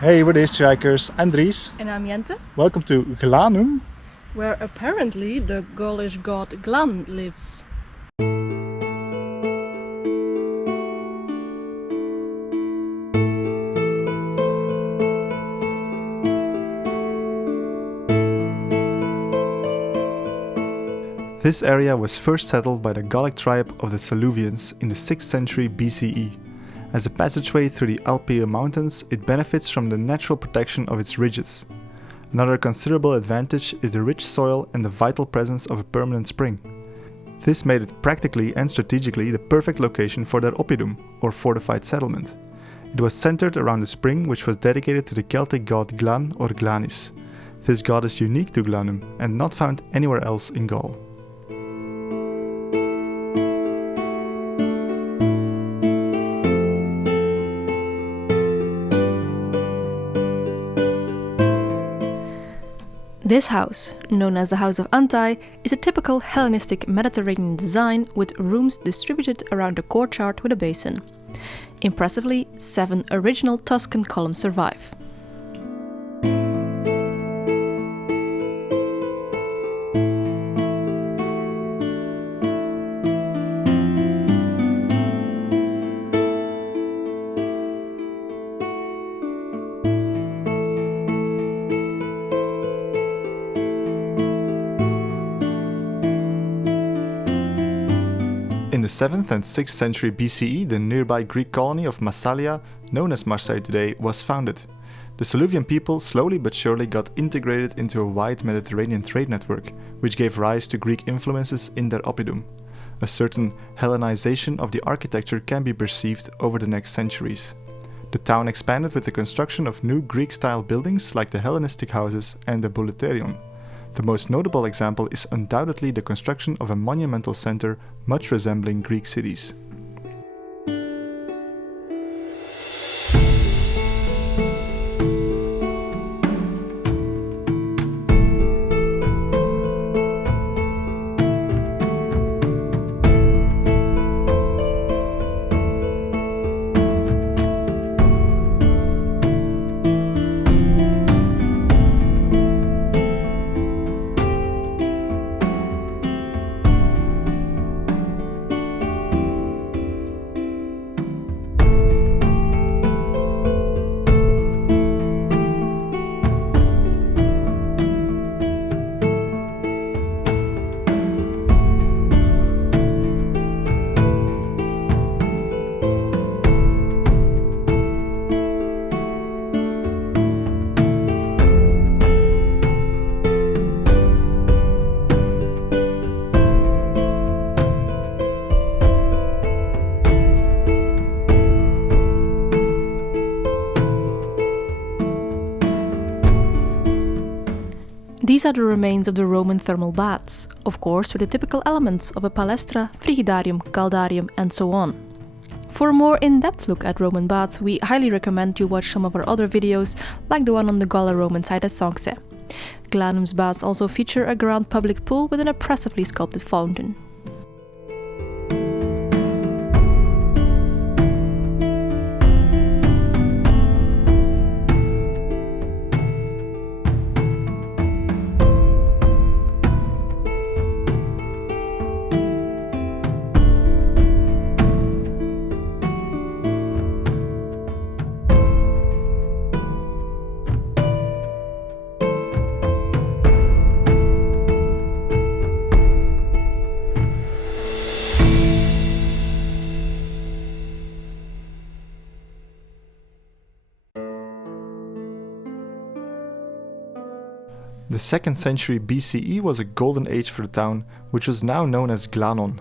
Hey, what is Strikers? I'm Dries. And I'm Jente. Welcome to Glanum. Where apparently the Gaulish god Glan lives. This area was first settled by the Gallic tribe of the Saluvians in the 6th century BCE. As a passageway through the Alpine mountains, it benefits from the natural protection of its ridges. Another considerable advantage is the rich soil and the vital presence of a permanent spring. This made it practically and strategically the perfect location for their oppidum, or fortified settlement. It was centered around a spring which was dedicated to the Celtic god Glan or Glanis. This god is unique to Glanum and not found anywhere else in Gaul. This house, known as the House of Antai, is a typical Hellenistic Mediterranean design with rooms distributed around a courtyard with a basin. Impressively, 7 original Tuscan columns survive. In the 7th and 6th century BCE, the nearby Greek colony of Massalia, known as Marseille today, was founded. The Saluvian people slowly but surely got integrated into a wide Mediterranean trade network, which gave rise to Greek influences in their oppidum. A certain Hellenization of the architecture can be perceived over the next centuries. The town expanded with the construction of new Greek-style buildings like the Hellenistic houses and the Bouleuterion. The most notable example is undoubtedly the construction of a monumental center much resembling Greek cities. These are the remains of the Roman thermal baths, of course with the typical elements of a palestra, frigidarium, caldarium and so on. For a more in-depth look at Roman baths, we highly recommend you watch some of our other videos, like the one on the Gallo-Roman site at Sanxenxo. Glanum's baths also feature a grand public pool with an impressively sculpted fountain. The 2nd century BCE was a golden age for the town, which was now known as Glanon.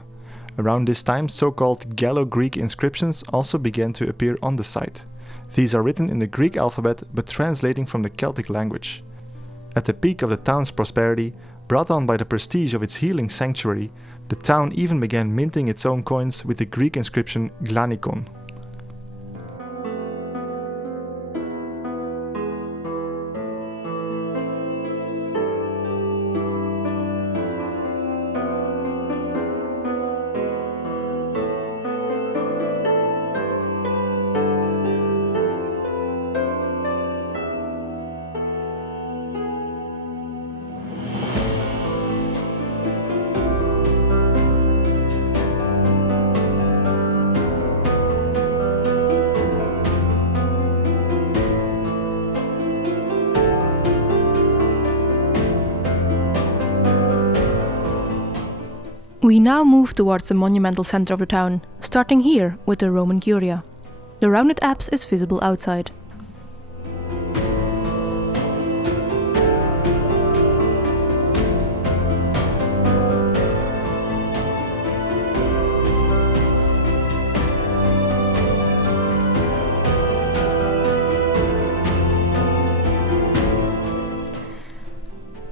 Around this time, so-called Gallo-Greek inscriptions also began to appear on the site. These are written in the Greek alphabet but translating from the Celtic language. At the peak of the town's prosperity, brought on by the prestige of its healing sanctuary, the town even began minting its own coins with the Greek inscription Glanikon. We now move towards the monumental center of the town, starting here with the Roman Curia. The rounded apse is visible outside.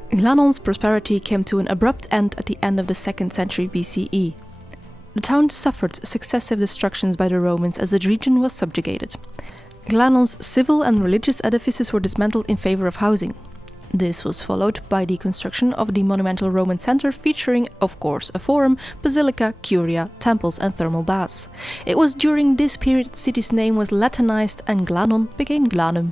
Glanon's prosperity came to an abrupt end at the end of the 2nd century BCE. The town suffered successive destructions by the Romans as the region was subjugated. Glanon's civil and religious edifices were dismantled in favor of housing. This was followed by the construction of the monumental Roman center featuring, of course, a forum, basilica, curia, temples and thermal baths. It was during this period the city's name was Latinized and Glanon became Glanum.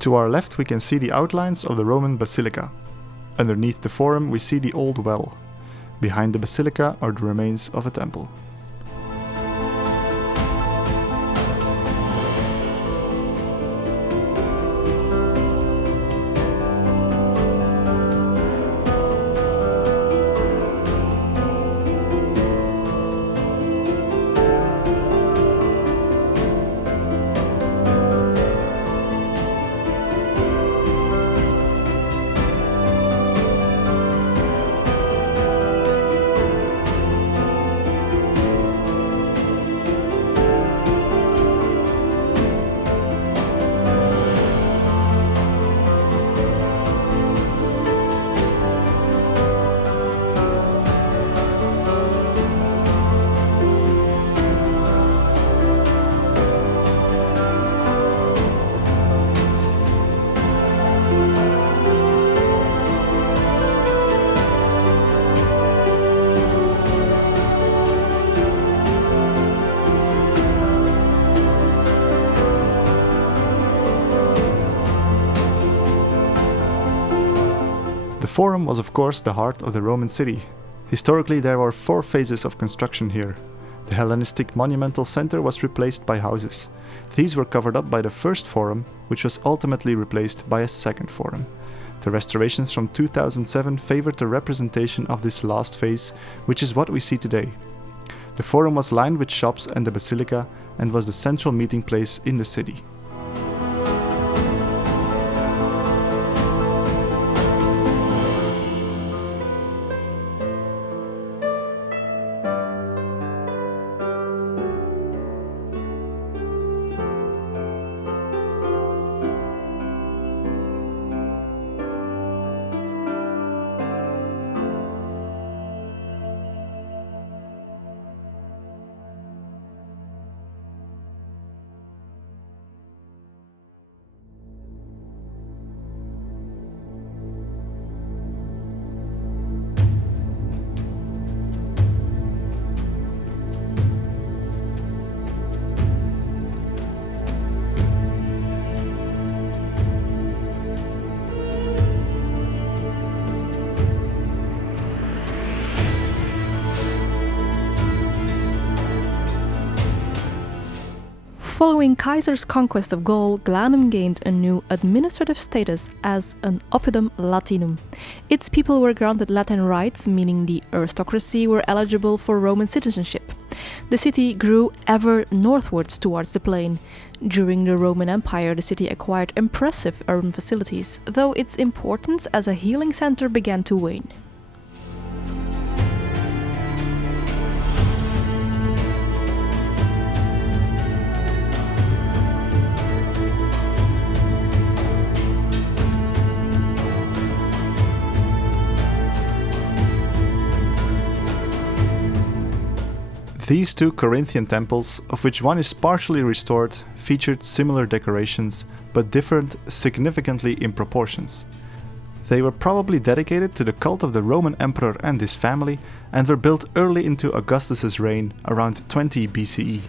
To our left we can see the outlines of the Roman basilica. Underneath the forum we see the old well. Behind the basilica are the remains of a temple. The Forum was of course the heart of the Roman city. Historically there were 4 phases of construction here. The Hellenistic monumental center was replaced by houses. These were covered up by the first Forum, which was ultimately replaced by a second Forum. The restorations from 2007 favored the representation of this last phase, which is what we see today. The Forum was lined with shops and the basilica and was the central meeting place in the city. Following Caesar's conquest of Gaul, Glanum gained a new administrative status as an oppidum Latinum. Its people were granted Latin rights, meaning the aristocracy were eligible for Roman citizenship. The city grew ever northwards towards the plain. During the Roman Empire, the city acquired impressive urban facilities, though its importance as a healing center began to wane. These 2 Corinthian temples, of which one is partially restored, featured similar decorations, but differed significantly in proportions. They were probably dedicated to the cult of the Roman emperor and his family, and were built early into Augustus's reign around 20 BCE.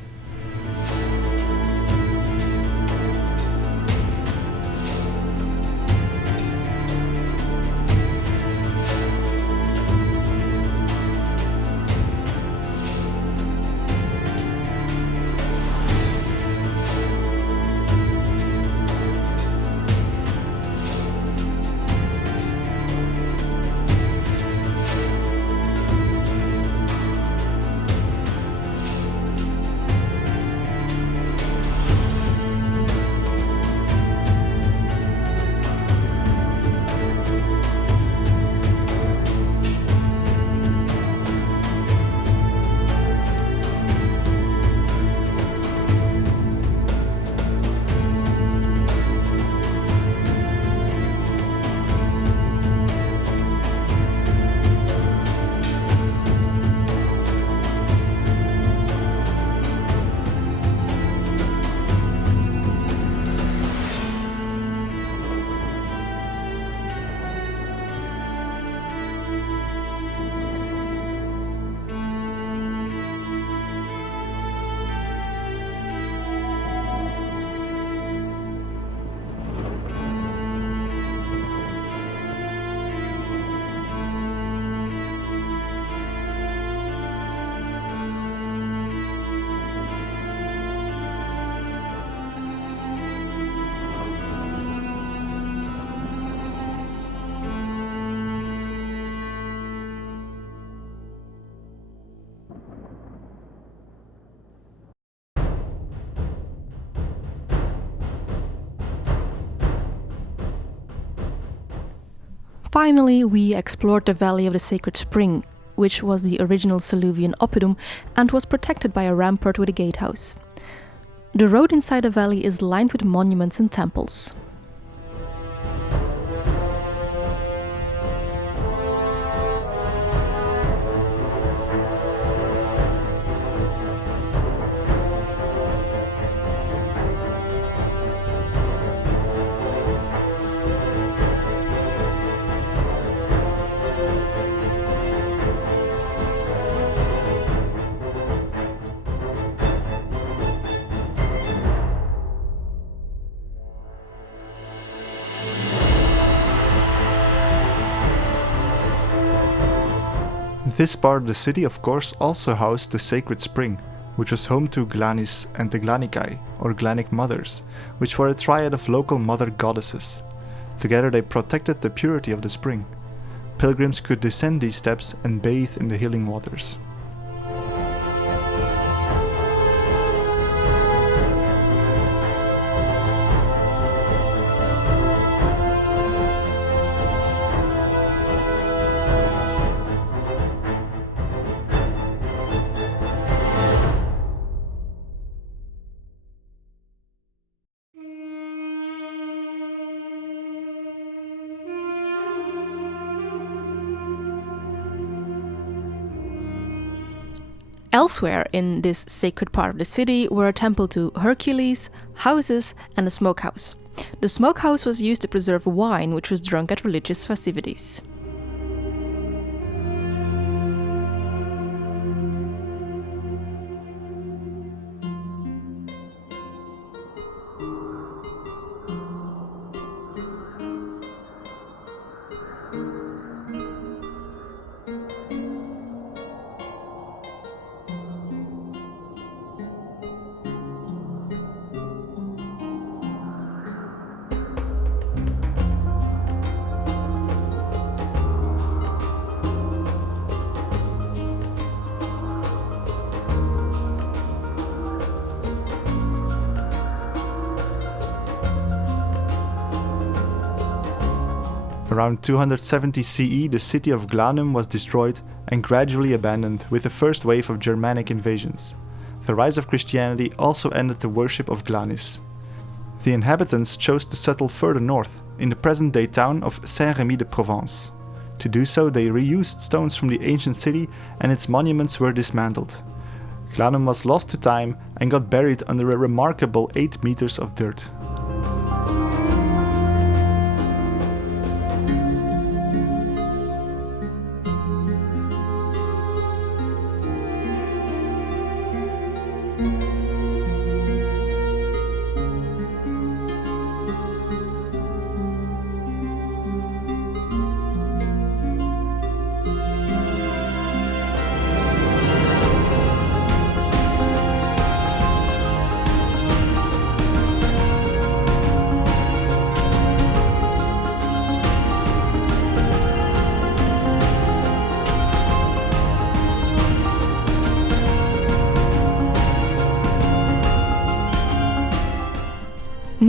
Finally, we explored the Valley of the Sacred Spring, which was the original Saluvian oppidum and was protected by a rampart with a gatehouse. The road inside the valley is lined with monuments and temples. This part of the city of course also housed the sacred spring, which was home to Glanis and the Glanikai, or Glanic mothers, which were a triad of local mother goddesses. Together they protected the purity of the spring. Pilgrims could descend these steps and bathe in the healing waters. Elsewhere in this sacred part of the city were a temple to Hercules, houses, and a smokehouse. The smokehouse was used to preserve wine which was drunk at religious festivities. Around 270 CE, the city of Glanum was destroyed and gradually abandoned with the first wave of Germanic invasions. The rise of Christianity also ended the worship of Glanis. The inhabitants chose to settle further north, in the present-day town of Saint-Rémy-de-Provence. To do so, they reused stones from the ancient city and its monuments were dismantled. Glanum was lost to time and got buried under a remarkable 8 meters of dirt.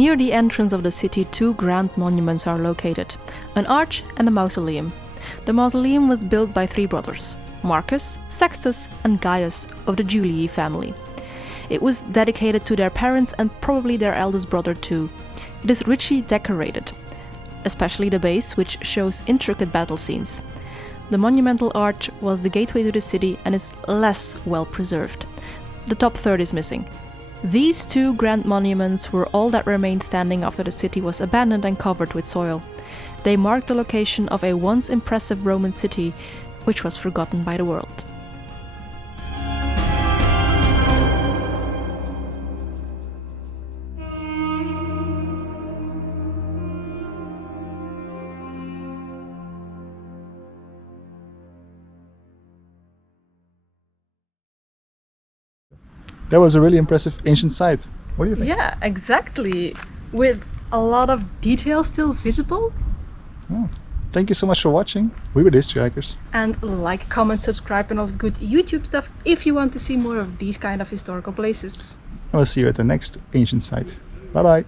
Near the entrance of the city, two grand monuments are located, an arch and a mausoleum. The mausoleum was built by three brothers, Marcus, Sextus and Gaius of the Julii family. It was dedicated to their parents and probably their eldest brother too. It is richly decorated, especially the base, which shows intricate battle scenes. The monumental arch was the gateway to the city and is less well preserved. The top third is missing. These two grand monuments were all that remained standing after the city was abandoned and covered with soil. They marked the location of a once impressive Roman city, which was forgotten by the world. That was a really impressive ancient site. What do you think? Yeah, exactly. With a lot of detail still visible. Oh, thank you so much for watching. We were the History Hikers. And like, comment, subscribe and all the good YouTube stuff if you want to see more of these kind of historical places. And we'll see you at the next ancient site. Bye bye.